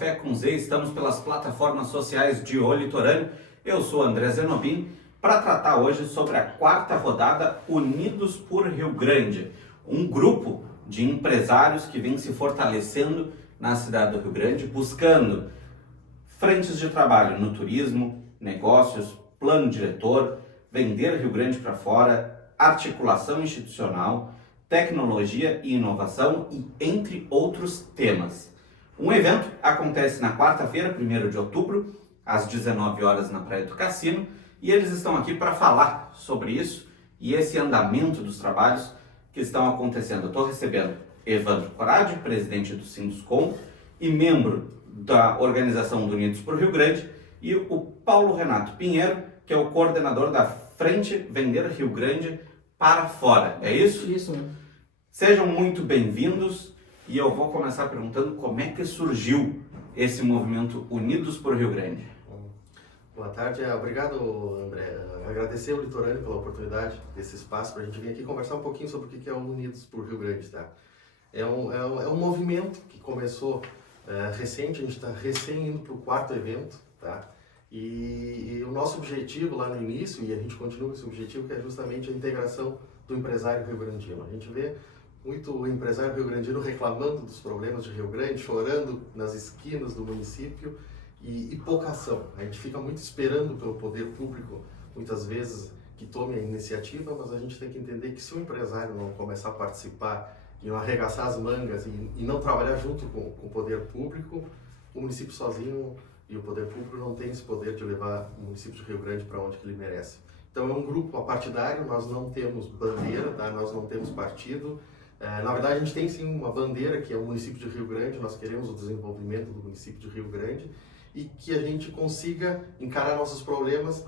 Café com Z, estamos pelas plataformas sociais de O Litorâneo. Eu sou André Zenobim, para tratar hoje sobre a quarta rodada Unidos por Rio Grande, um grupo de empresários que vem se fortalecendo na cidade do Rio Grande, buscando frentes de trabalho no turismo, negócios, plano diretor, vender Rio Grande para fora, articulação institucional, tecnologia e inovação e entre outros temas. Um evento acontece na quarta-feira, 1º de outubro, às 19 horas na Praia do Cassino, e eles estão aqui para falar sobre isso e esse andamento dos trabalhos que estão acontecendo. Eu estou recebendo Evandro Corradi, presidente do Sinduscom e membro da organização do Unidos por Rio Grande, e o Paulo Renato Pinheiro, que é o coordenador da Frente Vender Rio Grande para Fora. É isso? Isso mesmo. Sejam muito bem-vindos e eu vou começar perguntando como é que surgiu esse movimento Unidos por Rio Grande. Boa tarde, obrigado, André. Agradecer ao Litorâneo pela oportunidade desse espaço para a gente vir aqui conversar um pouquinho sobre o que é o Unidos por Rio Grande, tá? É um movimento que começou recente, a gente está recém indo para o 4º evento, tá? E o nosso objetivo lá no início, e a gente continua com esse objetivo, que é justamente a integração do empresário rio-grandino. A gente vê muito empresário rio-grandino reclamando dos problemas de Rio Grande, chorando nas esquinas do município e pouca ação. A gente fica muito esperando pelo poder público, muitas vezes, que tome a iniciativa, mas a gente tem que entender que se o empresário não começar a participar e não arregaçar as mangas e não trabalhar junto com o poder público, o município sozinho e o poder público não tem esse poder de levar o município de Rio Grande para onde que ele merece. Então é um grupo apartidário, nós não temos bandeira, tá? Nós não temos partido. Na verdade, a gente tem sim uma bandeira, que é o município de Rio Grande, nós queremos o desenvolvimento do município de Rio Grande e que a gente consiga encarar nossos problemas,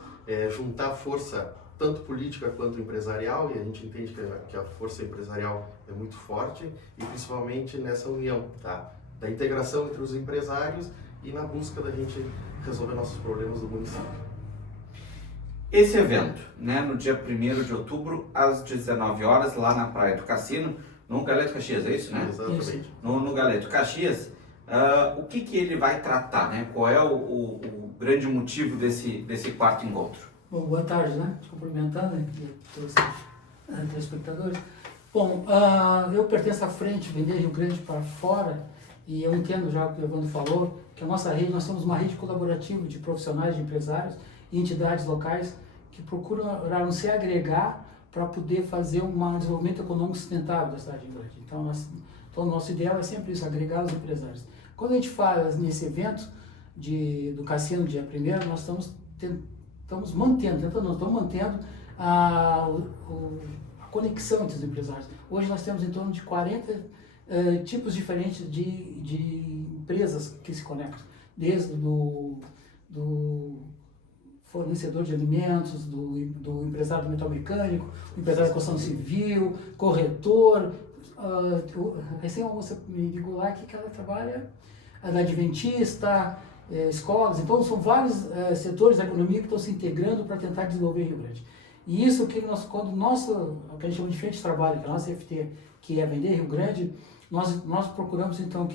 juntar força tanto política quanto empresarial, e a gente entende que a força empresarial é muito forte, e principalmente nessa união, tá? Da integração entre os empresários e na busca da gente resolver nossos problemas do município. Esse evento, né, no dia 1º de outubro, às 19 horas, lá na Praia do Cassino, no Galeto Caxias, é isso, né? Exatamente. No Galeto Caxias, o que ele vai tratar, né? Qual é o grande motivo desse 4º encontro? Bom, boa tarde, né? Te cumprimentando, né? Todos os telespectadores. Bom, eu pertenço à Frente Vender Rio Grande para Fora e eu entendo já o que o Evandro falou, que a nossa rede, nós somos uma rede colaborativa de profissionais, de empresários e entidades locais que procuram se agregar para poder fazer um desenvolvimento econômico sustentável da cidade de Rio Grande. Então, o nosso ideal é sempre isso, agregar os empresários. Quando a gente fala nesse evento do Cassino, dia 1º, nós estamos mantendo a conexão entre os empresários. Hoje nós temos em torno de 40 tipos diferentes de empresas que se conectam, desde do fornecedor de alimentos, do empresário do metal mecânico, o empresário da construção civil, corretor. Recém uma moça me ligou lá que ela trabalha da adventista, escolas. Então são vários setores da economia que estão se integrando para tentar desenvolver Rio Grande. E isso que o que a gente chama de frente de trabalho, que é a nossa FT, que é Vender Rio Grande, nós procuramos então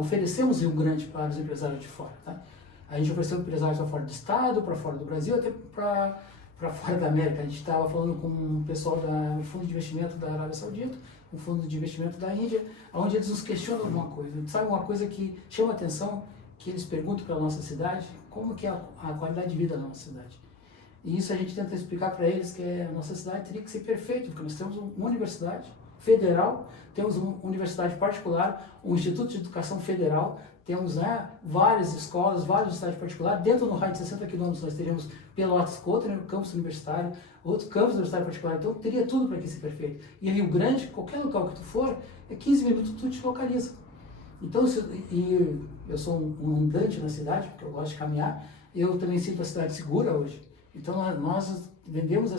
oferecemos Rio Grande para os empresários de fora, tá? A gente ofereceu empresários para fora do estado, para fora do Brasil, até para fora da América. A gente estava falando com o pessoal do Fundo de Investimento da Arábia Saudita, o Fundo de Investimento da Índia, onde eles nos questionam alguma coisa. Sabe uma coisa que chama a atenção, que eles perguntam para a nossa cidade, como que é a qualidade de vida da nossa cidade. E isso a gente tenta explicar para eles, que a nossa cidade teria que ser perfeita, porque nós temos uma universidade federal, temos uma universidade particular, um Instituto de Educação Federal, temos várias escolas, várias universidades particulares. Dentro do raio de 60 quilômetros nós teríamos Pelotas com outro campus universitário, outro campus universitário particular, então teria tudo para que ser perfeito. E em Rio Grande, qualquer local que tu for, 15 minutos tu te localiza. Então, eu sou um andante na cidade, porque eu gosto de caminhar, eu também sinto a cidade segura hoje. Então nós vendemos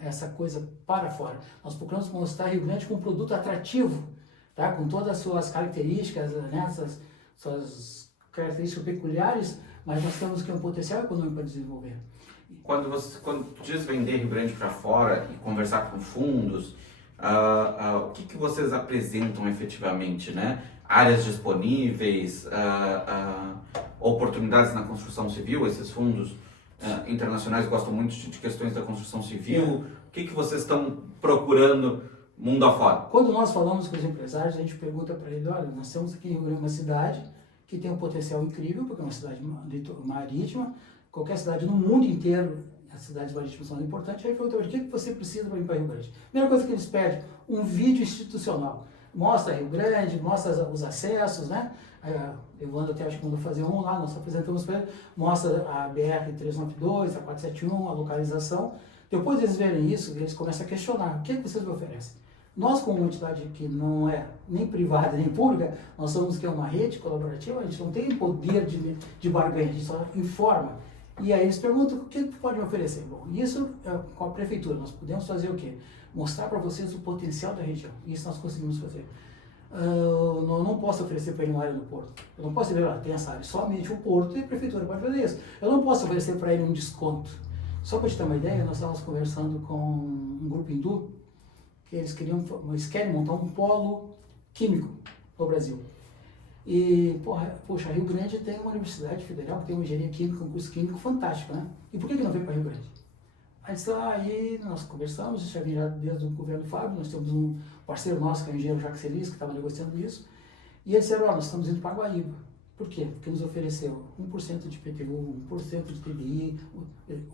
essa coisa para fora. Nós procuramos mostrar Rio Grande com um produto atrativo, tá? Com todas as suas características, né? Suas características peculiares, mas nós temos que um potencial econômico para desenvolver. Quando tu diz vender Rio Grande para fora e conversar com fundos, o que vocês apresentam efetivamente, né? áreas disponíveis, oportunidades na construção civil. Esses fundos internacionais gostam muito de questões da construção civil. O que vocês estão procurando mundo afora? Quando nós falamos com os empresários, a gente pergunta para eles, olha, nós temos aqui em Rio Grande uma cidade que tem um potencial incrível, porque é uma cidade marítima. Qualquer cidade no mundo inteiro, as cidades marítimas são importantes. Aí pergunta, o que você precisa para ir para Rio Grande? Primeira coisa que eles pedem, um vídeo institucional. Mostra Rio Grande, mostra os acessos, né? Eu ando até, acho que quando fazer um lá, nós apresentamos para eles, mostra a BR-392, a 471, a localização. Depois eles verem isso, eles começam a questionar, o que vocês me oferecem? Nós, como uma entidade que não é nem privada nem pública, nós somos que é uma rede colaborativa, a gente não tem poder de barganha, a gente só informa. E aí eles perguntam, o que pode me oferecer? Bom, isso com a prefeitura, nós podemos fazer o quê? Mostrar para vocês o potencial da região, isso nós conseguimos fazer. Eu não posso oferecer para ele uma área no porto, eu não posso dizer, tem essa área, somente o porto e a prefeitura pode fazer isso. Eu não posso oferecer para ele um desconto. Só para te ter uma ideia, nós estávamos conversando com um grupo hindu, que eles querem montar um polo químico no Brasil. E, poxa, Rio Grande tem uma universidade federal que tem uma engenharia química, um curso químico fantástico, né? E por que não veio para Rio Grande? Aí nós conversamos, já vem desde o governo Fábio, nós temos um parceiro nosso, que é o engenheiro Jacques Celis, que estava negociando isso, e eles disseram, nós estamos indo para Guaíba. Por quê? Porque nos ofereceu 1% de PTU, 1% de TBI,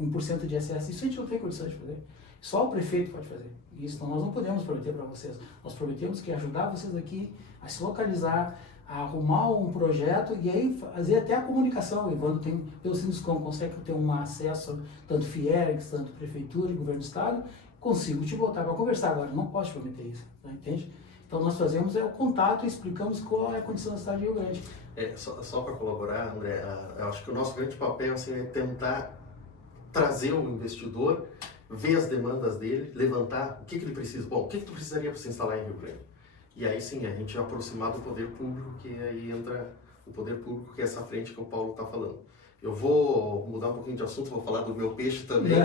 1% de ISS, isso a gente não tem condição de fazer. Só o prefeito pode fazer isso, então nós não podemos prometer para vocês. Nós prometemos que ajudar vocês aqui a se localizar, a arrumar um projeto e aí fazer até a comunicação. O Evandro tem, pelo Sinduscom, consegue ter um acesso, tanto Fiergs, tanto Prefeitura e Governo do Estado, consigo te botar para conversar agora, não posso te prometer isso, tá? Entende? Então nós fazemos o contato e explicamos qual é a condição da cidade de Rio Grande. Só para colaborar, André, eu acho que o nosso grande papel assim, é tentar trazer o investidor, ver as demandas dele, levantar o que ele precisa. Bom, o que tu precisaria para se instalar em Rio Grande? E aí sim, a gente aproximar do poder público, que aí entra o poder público, que é essa frente que o Paulo está falando. Eu vou mudar um pouquinho de assunto, vou falar do meu peixe também,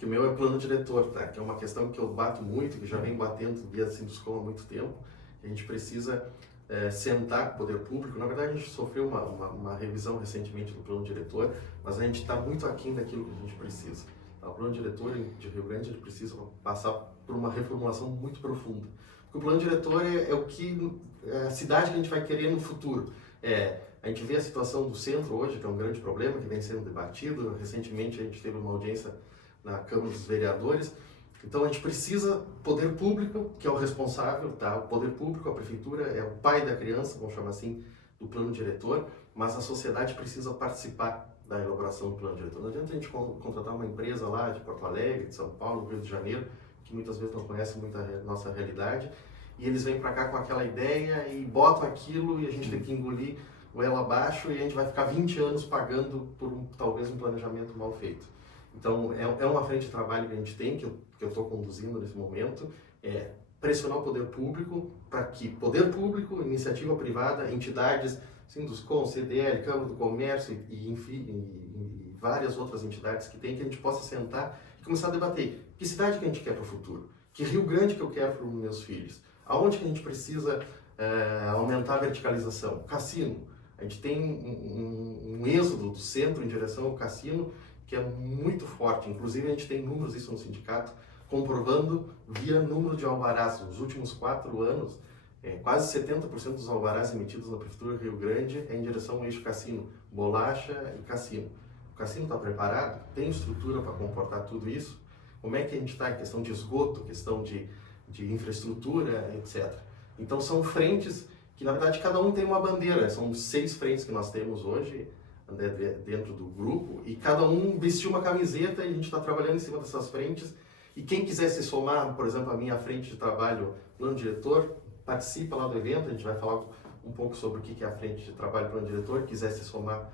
que o meu é plano diretor, tá? Que é uma questão que eu bato muito, que já vem batendo via Sinduscom há muito tempo. A gente precisa sentar com o poder público. Na verdade, a gente sofreu uma revisão recentemente do plano diretor, mas a gente está muito aquém daquilo que a gente precisa. Tá? O plano diretor de Rio Grande, a gente precisa passar por uma reformulação muito profunda. Porque o plano diretor é o que a cidade que a gente vai querer no futuro. A gente vê a situação do centro hoje, que é um grande problema, que vem sendo debatido. Recentemente a gente teve uma audiência na Câmara dos Vereadores. Então a gente precisa, poder público, que é o responsável, tá? O poder público, a prefeitura, é o pai da criança, vamos chamar assim, do plano diretor, mas a sociedade precisa participar da elaboração do plano diretor. Não adianta a gente contratar uma empresa lá de Porto Alegre, de São Paulo, Rio de Janeiro, que muitas vezes não conhece muito a nossa realidade, e eles vêm para cá com aquela ideia e botam aquilo e a gente tem que engolir goela abaixo e a gente vai ficar 20 anos pagando por talvez um planejamento mal feito. Então, é uma frente de trabalho que a gente tem, que eu estou conduzindo nesse momento, pressionar o poder público para que poder público, iniciativa privada, entidades, Sinduscom, CDL, Câmara do Comércio e enfim, e várias outras entidades que tem, que a gente possa sentar e começar a debater que cidade que a gente quer para o futuro, que Rio Grande que eu quero para os meus filhos, aonde que a gente precisa aumentar a verticalização. Cassino, a gente tem um êxodo do centro em direção ao cassino, que é muito forte. Inclusive, a gente tem números, isso no sindicato, comprovando via número de alvarás. Nos últimos 4 anos, quase 70% dos alvarás emitidos na Prefeitura do Eixo Grande é em direção ao eixo cassino, bolacha e cassino. O cassino está preparado? Tem estrutura para comportar tudo isso? Como é que a gente está em questão de esgoto, questão de infraestrutura, etc. Então, são frentes que, na verdade, cada um tem uma bandeira. São 6 frentes que nós temos hoje, dentro do grupo, e cada um vestiu uma camiseta e a gente está trabalhando em cima dessas frentes. E quem quiser se somar, por exemplo, a minha frente de trabalho, plano diretor, participa lá do evento, a gente vai falar um pouco sobre o que é a frente de trabalho plano diretor, quiser se somar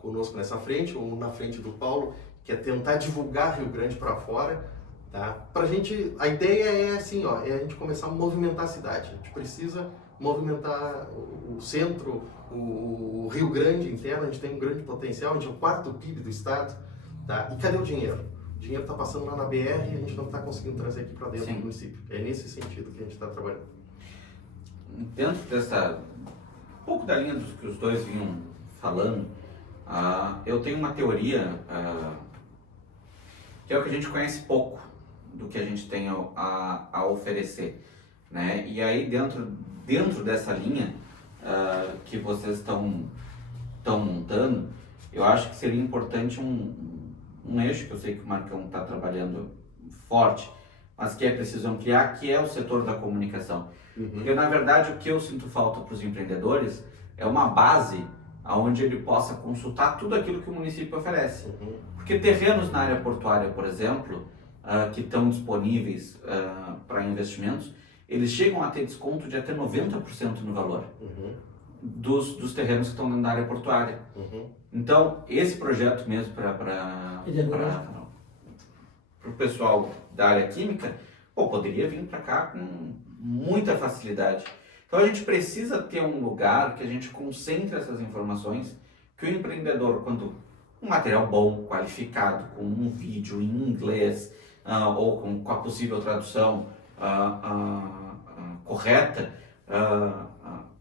conosco nessa frente, ou na frente do Paulo, que é tentar divulgar Rio Grande para fora, tá? Pra gente, a ideia é assim, é a gente começar a movimentar a cidade, a gente precisa movimentar o centro, o Rio Grande interno, a gente tem um grande potencial, a gente é o 4º PIB do estado, tá? E cadê o dinheiro? O dinheiro está passando lá na BR e a gente não está conseguindo trazer aqui para dentro do município. É nesse sentido que a gente está trabalhando. dentro dessa, um pouco da linha dos que os dois vinham falando, eu tenho uma teoria que é o que a gente conhece pouco do que a gente tem a oferecer, né? E aí dentro dessa linha que vocês estão montando, eu acho que seria importante um eixo que eu sei que o Marcão está trabalhando forte, mas que é preciso ampliar, que é o setor da comunicação. Porque, na verdade, o que eu sinto falta para os empreendedores é uma base onde ele possa consultar tudo aquilo que o município oferece. Porque terrenos na área portuária, por exemplo, que estão disponíveis para investimentos, eles chegam a ter desconto de até 90% no valor dos terrenos que estão dentro da área portuária. Então, esse projeto mesmo para o pessoal da área química, poderia vir para cá com muita facilidade. Então a gente precisa ter um lugar que a gente concentre essas informações, que o empreendedor, quando um material bom, qualificado, com um vídeo em inglês, ou com a possível tradução correta,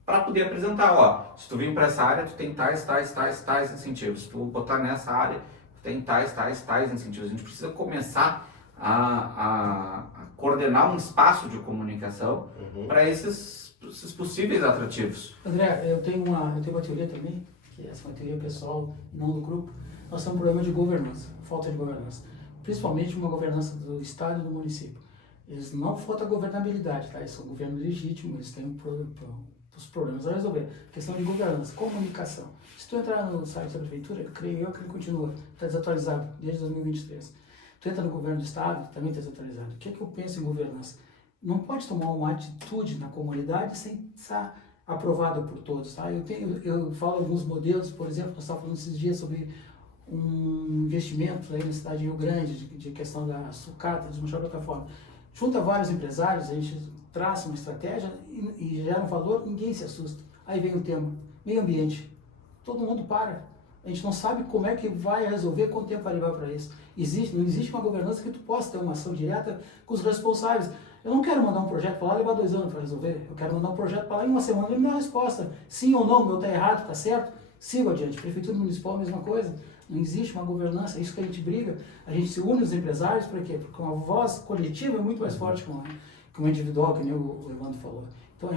para poder apresentar, se tu vir para essa área, tu tem tais incentivos. Se tu botar nessa área, tu tem tais incentivos. A gente precisa começar a coordenar um espaço de comunicação para esses possíveis atrativos. André, eu tenho uma teoria também, que essa é uma teoria pessoal e não do grupo. Nós temos um problema de governança, falta de governança, principalmente uma governança do Estado e do município. Eles não falta governabilidade, tá? Eles são governo legítimo, eles têm os problemas a resolver. Questão de governança, comunicação. Se tu entrar no site da prefeitura, creio eu que ele continua, está desatualizado desde 2023. Tu entra no governo do estado, também está desatualizado. O que é que eu penso em governança? Não pode tomar uma atitude na comunidade sem estar aprovada por todos, tá? Eu falo alguns modelos, por exemplo, nós estávamos falando esses dias sobre um investimento aí na cidade de Rio Grande, de questão da sucata, de uma plataforma. Junta vários empresários, a gente traça uma estratégia e gera um valor, ninguém se assusta. Aí vem o tema, meio ambiente. Todo mundo para. A gente não sabe como é que vai resolver, quanto tempo vai levar para isso. Não existe uma governança que tu possa ter uma ação direta com os responsáveis. Eu não quero mandar um projeto para lá e levar 2 anos para resolver. Eu quero mandar um projeto para lá em 1 semana e me dar uma resposta. Sim ou não, o meu está errado, está certo? Sigo adiante. Prefeitura municipal, a mesma coisa. Não existe uma governança, é isso que a gente briga. A gente se une aos empresários, para quê? Porque uma voz coletiva é muito mais forte que uma individual, que nem o Evandro falou. Então,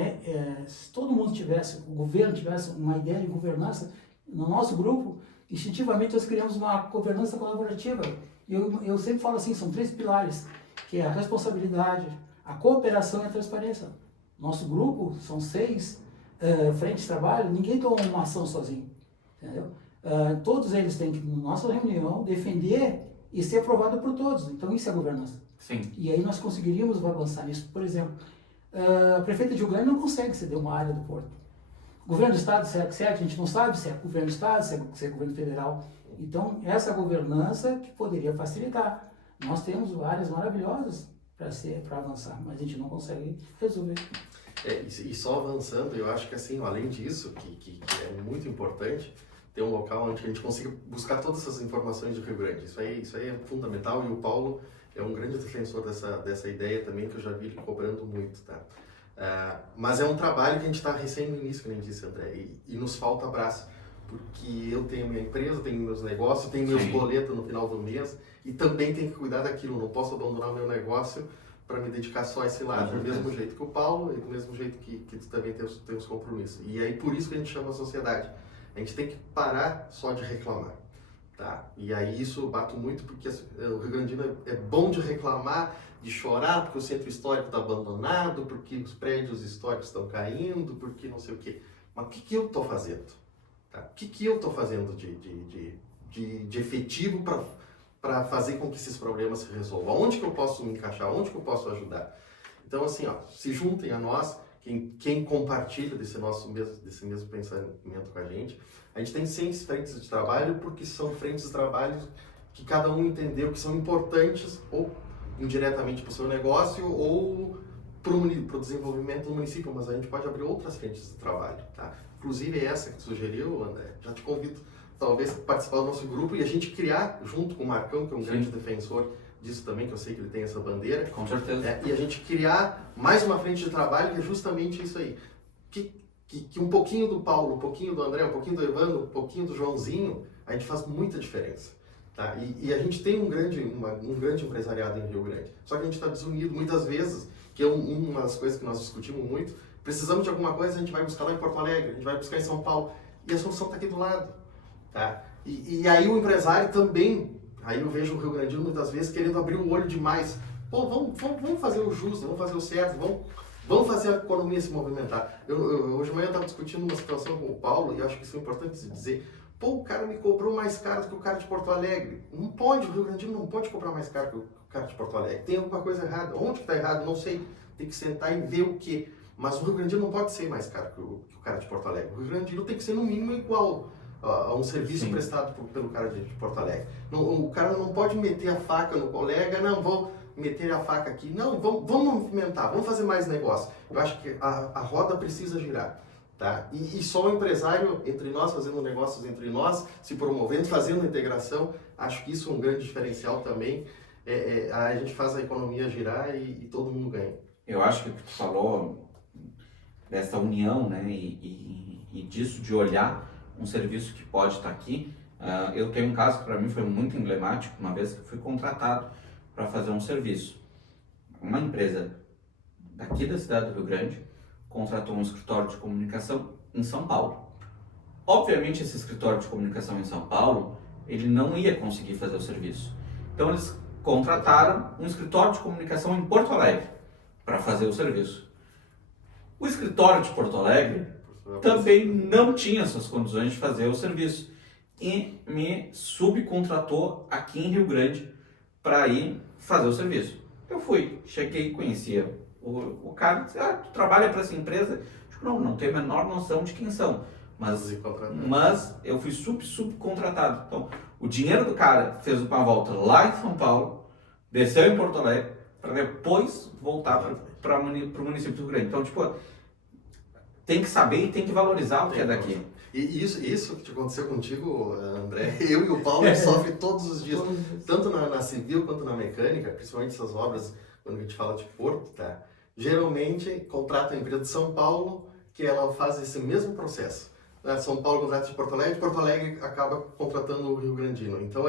se todo mundo tivesse, o governo tivesse uma ideia de governança, no nosso grupo, instintivamente nós criamos uma governança colaborativa. Eu sempre falo assim, são 3 pilares, que é a responsabilidade, a cooperação e a transparência. Nosso grupo são 6 frentes de trabalho, ninguém toma uma ação sozinho, entendeu? Todos eles têm que, na nossa reunião, defender e ser aprovado por todos. Então isso é governança. Sim. E aí nós conseguiríamos avançar nisso. Por exemplo, a prefeita de Rio Grande não consegue ceder uma área do porto. O governo do estado, será que a gente não sabe se é governo do estado, se é governo federal. Então, essa governança que poderia facilitar. Nós temos áreas maravilhosas para avançar, mas a gente não consegue resolver. E só avançando, eu acho que assim, além disso, que é muito importante, ter um local onde a gente consiga buscar todas essas informações do Rio Grande. Isso aí é fundamental, e o Paulo é um grande defensor dessa ideia também, que eu já vi ele cobrando muito, tá? Mas é um trabalho que a gente está recém no início, como a gente disse, André, e nos falta abraço, porque eu tenho minha empresa, tenho meus negócios, tenho meus boletos no final do mês, e também tenho que cuidar daquilo, não posso abandonar o meu negócio para me dedicar só a esse lado, do mesmo jeito que o Paulo, e do mesmo jeito que tu também tem os compromissos. E aí por isso que a gente chama a sociedade. A gente tem que parar só de reclamar, tá? E aí isso eu bato muito, porque o Rio Grandino é bom de reclamar, de chorar, porque o centro histórico está abandonado, porque os prédios históricos estão caindo, porque não sei o quê. Mas o que eu estou fazendo? Tá? O que eu estou fazendo de efetivo para fazer com que esses problemas se resolvam? Onde que eu posso me encaixar? Onde que eu posso ajudar? Então, assim, se juntem a nós, quem compartilha desse mesmo pensamento com a gente tem 100 frentes de trabalho, porque são frentes de trabalho que cada um entendeu que são importantes, ou indiretamente para o seu negócio, ou para o desenvolvimento do município, mas a gente pode abrir outras frentes de trabalho, tá? Inclusive essa que tu sugeriu, André, já te convido talvez a participar do nosso grupo e a gente criar, junto com o Marcão, que é um grande defensor disso também, que eu sei que ele tem essa bandeira. Com certeza. E a gente criar mais uma frente de trabalho que é justamente isso aí. que um pouquinho do Paulo, um pouquinho do André, um pouquinho do Evandro, um pouquinho do Joãozinho, a gente faz muita diferença. Tá? E a gente tem um grande empresariado em Rio Grande. Só que a gente está desunido muitas vezes, que é uma das coisas que nós discutimos muito. Precisamos de alguma coisa, a gente vai buscar lá em Porto Alegre, a gente vai buscar em São Paulo. E a solução está aqui do lado. Tá? E aí o empresário também, aí eu vejo o Rio Grandino muitas vezes querendo abrir o olho demais. Pô, vamos fazer o justo, vamos fazer o certo, vamos fazer a economia se movimentar. Hoje de manhã eu estava discutindo uma situação com o Paulo, e eu acho que isso é importante se dizer. Pô, o cara me cobrou mais caro do que o cara de Porto Alegre. Não pode, o Rio Grandino não pode cobrar mais caro que o cara de Porto Alegre. Tem alguma coisa errada. Onde que está errado? Não sei. Tem que sentar e ver o quê. Mas o Rio Grandino não pode ser mais caro que o cara de Porto Alegre. O Rio Grandino tem que ser no mínimo igual a um serviço prestado pelo cara de Porto Alegre. O cara não pode meter a faca no colega, não, vou meter a faca aqui. Não, vamos movimentar, vamos fazer mais negócio. Eu acho que a roda precisa girar. Tá? E só o empresário, entre nós, fazendo negócios entre nós, se promovendo, fazendo integração, acho que isso é um grande diferencial também. A gente faz a economia girar e todo mundo ganha. Eu acho que o que tu falou dessa união, né, e disso de olhar um serviço que pode estar aqui. Eu tenho um caso que para mim foi muito emblemático, uma vez que eu fui contratado para fazer um serviço. Uma empresa daqui da cidade do Rio Grande contratou um escritório de comunicação em São Paulo. Obviamente esse escritório de comunicação em São Paulo, ele não ia conseguir fazer o serviço. Então eles contrataram um escritório de comunicação em Porto Alegre para fazer o serviço. O escritório de Porto Alegre também não tinha essas condições de fazer o serviço e me subcontratou aqui em Rio Grande para ir fazer o serviço. Eu fui, cheguei, conhecia o cara, disse, tu trabalha para essa empresa? Eu digo, não tenho a menor noção de quem são, mas eu fui subcontratado. Então, o dinheiro do cara fez uma volta lá em São Paulo, desceu em Porto Alegre, para depois voltar para o município do Rio Grande. Então, tipo, tem que saber e tem que valorizar o que é daqui. E isso que aconteceu contigo, André, eu e o Paulo sofrem todos os dias, tanto na civil quanto na mecânica, principalmente essas obras, quando a gente fala de porto, tá? Geralmente contrata a empresa de São Paulo, que ela faz esse mesmo processo. São Paulo contrata de Porto Alegre acaba contratando o Rio Grandino. Então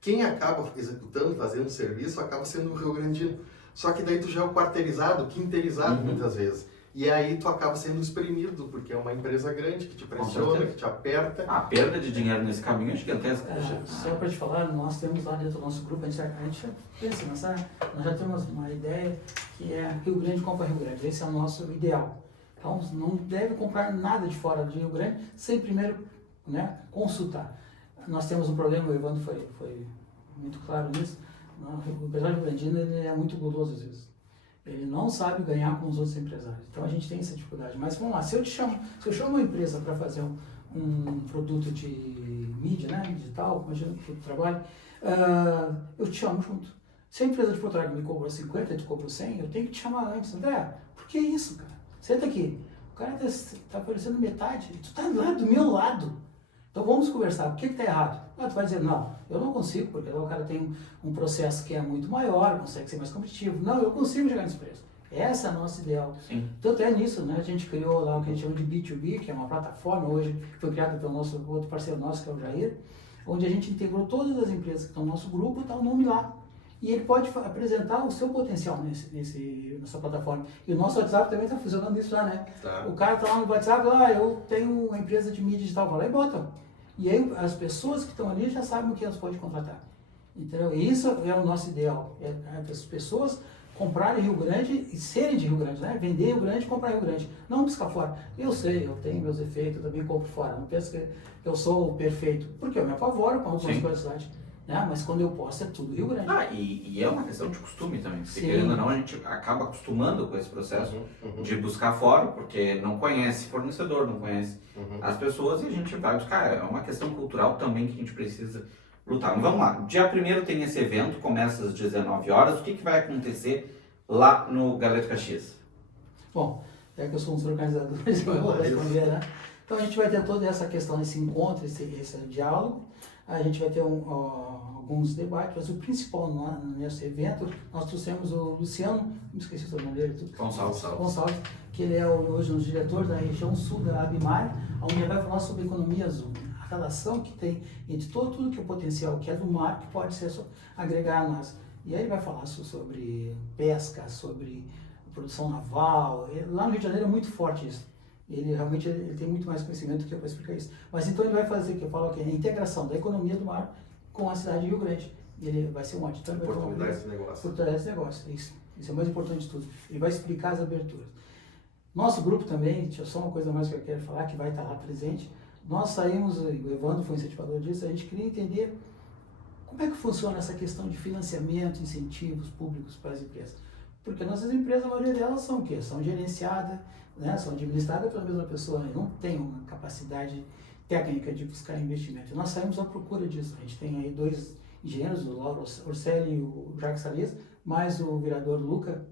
quem acaba executando, fazendo o serviço, acaba sendo o Rio Grandino. Só que daí tu já é o quarteirizado, quinterizado muitas vezes. E aí tu acaba sendo exprimido, porque é uma empresa grande que te pressiona, que te aperta. A perda de dinheiro nesse caminho é gigantesca. Só para te falar, nós temos lá dentro do nosso grupo, a gente pensa, nós já temos uma ideia que é Rio Grande compra Rio Grande. Esse é o nosso ideal. Então não deve comprar nada de fora de Rio Grande sem primeiro, né, consultar. Nós temos um problema, o Evandro foi muito claro nisso. O empresário grandino ele é muito guloso às vezes. Ele não sabe ganhar com os outros empresários. Então a gente tem essa dificuldade. Mas vamos lá, se eu chamo uma empresa para fazer um produto de mídia, né, digital, imagina que eu trabalho, eu te chamo junto. Se a empresa de Porto Alegre me cobrou 50, eu te cobro 100, eu tenho que te chamar antes. André, por que isso, cara? Senta aqui. O cara está oferecendo metade e tu está lá do meu lado. Então vamos conversar. O que está errado? Tu vai dizer, não, eu não consigo, porque o cara tem um processo que é muito maior, consegue ser mais competitivo. Não, eu consigo chegar nesse preço. Essa é a nossa ideal. Sim. Tanto é nisso, né? A gente criou lá o que a gente chama de B2B, que é uma plataforma, hoje foi criada pelo nosso outro parceiro nosso, que é o Jair, onde a gente integrou todas as empresas que estão no nosso grupo, está o nome lá. E ele pode apresentar o seu potencial nessa plataforma. E o nosso WhatsApp também está funcionando isso lá, né? Tá. O cara está lá no WhatsApp, eu tenho uma empresa de mídia digital, vai lá e bota. E aí as pessoas que estão ali já sabem o que elas podem contratar. Entendeu? E isso é o nosso ideal. As pessoas comprarem Rio Grande e serem de Rio Grande, né? Vender Rio Grande e comprar Rio Grande. Não buscar fora. Eu sei, eu tenho meus efeitos, eu também compro fora. Não penso que eu sou o perfeito. Porque eu me apavoro com algumas coisas da cidade. Né? Mas quando eu posso é tudo Rio Grande. E é uma questão de costume também. Se querendo ou não, a gente acaba acostumando com esse processo de buscar fora, porque não conhece fornecedor, não conhece as pessoas e a gente vai buscar. É uma questão cultural também que a gente precisa lutar. Mas vamos lá. Dia 1º tem esse evento, começa às 19 horas. O que vai acontecer lá no Galeto Caxias? Bom, é que eu sou um dos organizadores, eu vou responder, né? Então a gente vai ter toda essa questão, esse encontro, esse diálogo. A gente vai ter alguns debates, mas o principal nesse evento, nós trouxemos o Luciano, me esqueci o seu nome dele, Gonçalves, que ele é hoje o diretor da região sul da Abimar, onde ele vai falar sobre economia azul, a relação que tem entre tudo que é o potencial que é do mar, que pode ser agregar a nós. E aí ele vai falar sobre pesca, sobre produção naval. Lá no Rio de Janeiro é muito forte isso. Ele realmente tem muito mais conhecimento do que eu para explicar isso. Mas então ele vai fazer o que eu falo aqui, a integração da economia do mar com a cidade de Rio Grande. E ele vai ser um ótimo. Então, oportunidades de negócio. Oportunidades de negócio, isso é o mais importante de tudo. Ele vai explicar as aberturas. Nosso grupo também, tinha só uma coisa mais que eu quero falar, que vai estar lá presente. Nós saímos, o Evandro foi incentivador disso, a gente queria entender como é que funciona essa questão de financiamento, incentivos públicos para as empresas. Porque nossas empresas, a maioria delas são o quê? São gerenciadas, né? São administradas pela mesma pessoa, né? Não tem uma capacidade técnica de buscar investimento. Nós saímos à procura disso. A gente tem aí 2 engenheiros, o Lauro Orselli e o Jacques Salles, mais o vereador Luca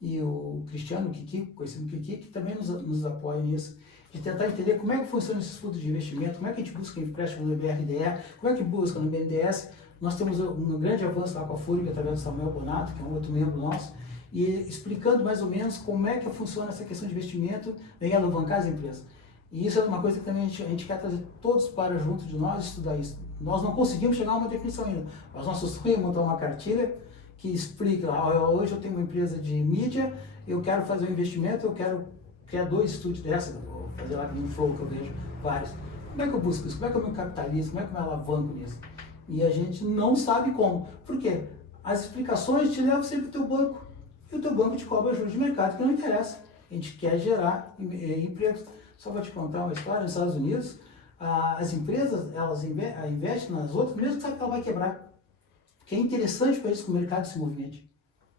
e o Cristiano Kiki, conhecido Kiki, que também nos apoia nisso. De tentar entender como é que funcionam esses fundos de investimento, como é que a gente busca empréstimo no BRDE, como é que busca no BNDES. Nós temos um grande avanço lá com a FURG, através do Samuel Bonato, que é um outro membro nosso, e explicando mais ou menos como é que funciona essa questão de investimento em alavancar as empresas. E isso é uma coisa que também a gente quer trazer todos para junto de nós estudar isso. Nós não conseguimos chegar a uma definição ainda, mas nosso sonho é montar uma cartilha que explica, hoje eu tenho uma empresa de mídia, eu quero fazer um investimento, eu quero criar 2 estúdios dessa, vou fazer lá no Flow, que eu vejo vários. Como é que eu busco isso? Como é que eu me capitalizo? Como é que eu me alavanco nisso? E a gente não sabe como. Por quê? As explicações te levam sempre para o teu banco. E o teu banco te cobra juros de mercado, que não interessa. A gente quer gerar empregos. Só vou te contar uma história. Nos Estados Unidos, as empresas, elas investem nas outras, mesmo que sabe que ela vai quebrar. Que é interessante para eles que o mercado se movimente.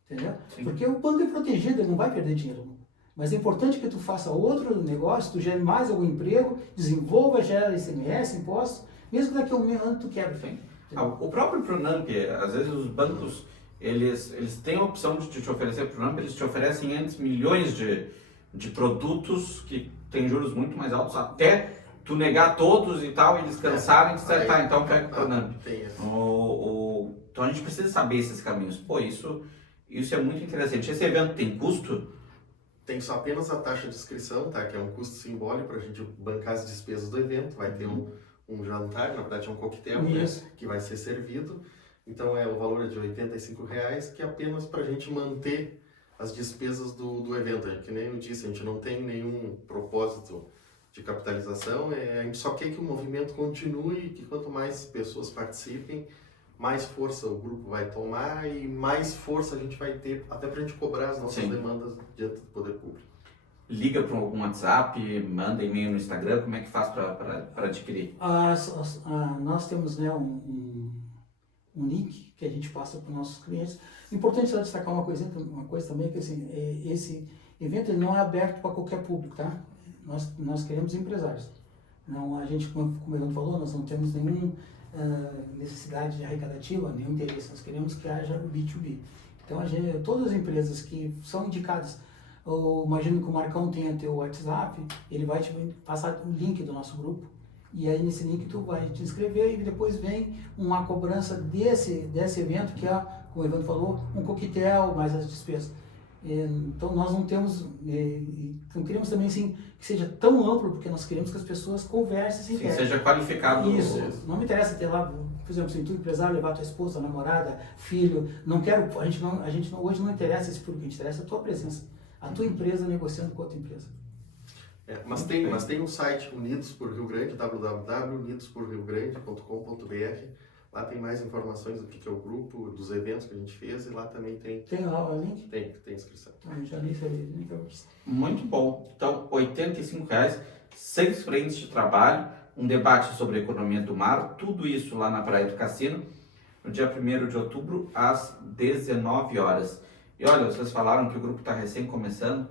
Entendeu? Sim. Porque o banco é protegido, ele não vai perder dinheiro. Mas é importante que tu faça outro negócio, tu gere mais algum emprego, desenvolva, gera ICMS, impostos, mesmo que daqui a um ano tu quebra. O próprio Pronamp, às vezes os bancos, eles têm a opção de te oferecer Pronamp, eles te oferecem antes milhões de produtos que têm juros muito mais altos, até tu negar todos e tal, e eles cansarem de dizer, tá, então pega o Pronamp. Então a gente precisa saber esses caminhos. Pô, isso é muito interessante. Esse evento tem custo? Tem só apenas a taxa de inscrição, tá? Que é um custo simbólico para a gente bancar as despesas do evento. Vai ter um jantar, na verdade é um coquetel, né, que vai ser servido. Então o valor é de R$ 85,00, que é apenas para a gente manter as despesas do evento. Que nem eu disse, a gente não tem nenhum propósito de capitalização, a gente só quer que o movimento continue, que quanto mais pessoas participem, mais força o grupo vai tomar e mais força a gente vai ter até para a gente cobrar as nossas demandas diante do poder público. Liga para algum WhatsApp, manda e-mail no Instagram, como é que faz para adquirir? Nós temos, né, um link que a gente passa para os nossos clientes. Importante só destacar uma coisa também, que assim, esse evento ele não é aberto para qualquer público, tá? Nós queremos empresários. Não, a gente, como o Evandro falou, nós não temos nenhuma necessidade de arrecadativa, nenhum interesse. Nós queremos que haja o B2B. Então, todas as empresas que são indicadas, eu imagino que o Marcão tenha teu WhatsApp, ele vai te passar um link do nosso grupo, e aí nesse link tu vai te inscrever e depois vem uma cobrança desse evento, que é, como o Evandro falou, um coquetel mais as despesas. Então nós não temos, não queremos também assim, que seja tão amplo, porque nós queremos que as pessoas conversem. Sim, seja qualificado. Isso, não me interessa ter lá, por exemplo, se tu empresário levar tua esposa, namorada, filho, não quero, a gente hoje não interessa esse público, a gente interessa a tua presença, a tua empresa negociando com outra empresa. Mas tem um site Unidos por Rio Grande, www.unidosporriogrande.com.br. Lá tem mais informações do que é o grupo, dos eventos que a gente fez, e lá também tem... Tem lá o link? Tem inscrição. Já nem sabia. Muito bom. Então, R$ 85,00, 6 frentes de trabalho, um debate sobre a economia do mar, tudo isso lá na Praia do Cassino, no dia 1º de outubro, às 19 horas. E olha, vocês falaram que o grupo está recém começando,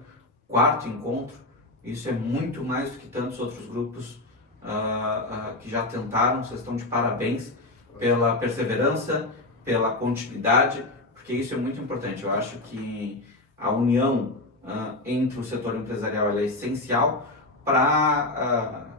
4º encontro, isso é muito mais do que tantos outros grupos que já tentaram, vocês estão de parabéns pela perseverança, pela continuidade, porque isso é muito importante. Eu acho que a união entre o setor empresarial é essencial para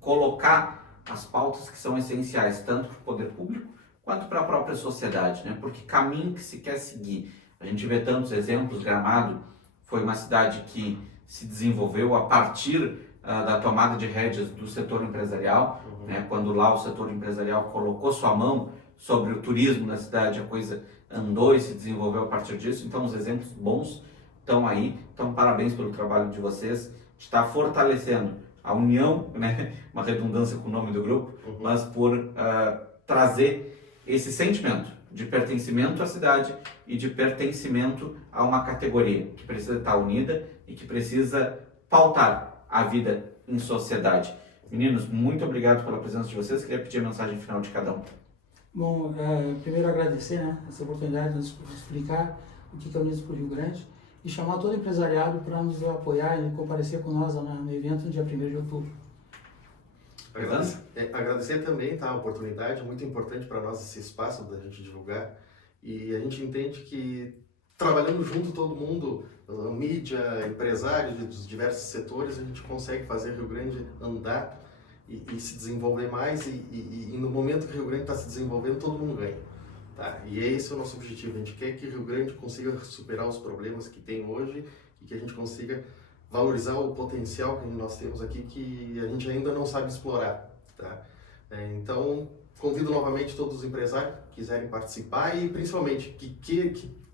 colocar as pautas que são essenciais, tanto para o poder público quanto para a própria sociedade, né? Porque caminho que se quer seguir. A gente vê tantos exemplos. Gramado foi uma cidade que se desenvolveu a partir da tomada de rédeas do setor empresarial, né? Quando lá o setor empresarial colocou sua mão sobre o turismo na cidade, a coisa andou e se desenvolveu a partir disso. Então os exemplos bons estão aí. Então parabéns pelo trabalho de vocês, de estar fortalecendo a união, né? Uma redundância com o nome do grupo, mas por trazer esse sentimento de pertencimento à cidade e de pertencimento a uma categoria que precisa estar unida e que precisa pautar a vida em sociedade. Meninos, muito obrigado pela presença de vocês. Queria pedir a mensagem final de cada um. Bom, primeiro agradecer, né, essa oportunidade de nos explicar o que é o Unidos por Rio Grande e chamar todo empresariado para nos apoiar e comparecer com nós no evento no dia 1º de outubro. Agradecer também, tá, a oportunidade, muito importante para nós esse espaço da gente divulgar, e a gente entende que trabalhando junto todo mundo, mídia, empresários dos diversos setores, a gente consegue fazer Rio Grande andar e se desenvolver mais, e no momento que Rio Grande está se desenvolvendo, todo mundo ganha. Tá? E esse é o nosso objetivo. A gente quer que Rio Grande consiga superar os problemas que tem hoje e que a gente consiga valorizar o potencial que nós temos aqui, que a gente ainda não sabe explorar. Tá? Então, convido novamente todos os empresários que quiserem participar e principalmente que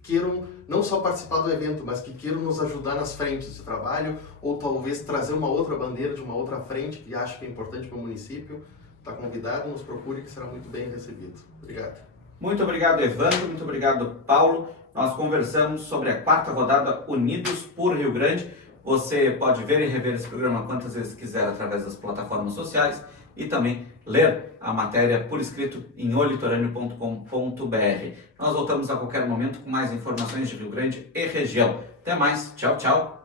queiram não só participar do evento, mas que queiram nos ajudar nas frentes de trabalho, ou talvez trazer uma outra bandeira de uma outra frente que acha que é importante para o município. Está convidado, nos procure que será muito bem recebido. Obrigado. Muito obrigado, Evandro. Muito obrigado, Paulo. Nós conversamos sobre a 4ª rodada Unidos por Rio Grande. Você pode ver e rever esse programa quantas vezes quiser através das plataformas sociais e também ler a matéria por escrito em olitorâneo.com.br. Nós voltamos a qualquer momento com mais informações de Rio Grande e região. Até mais. Tchau, tchau.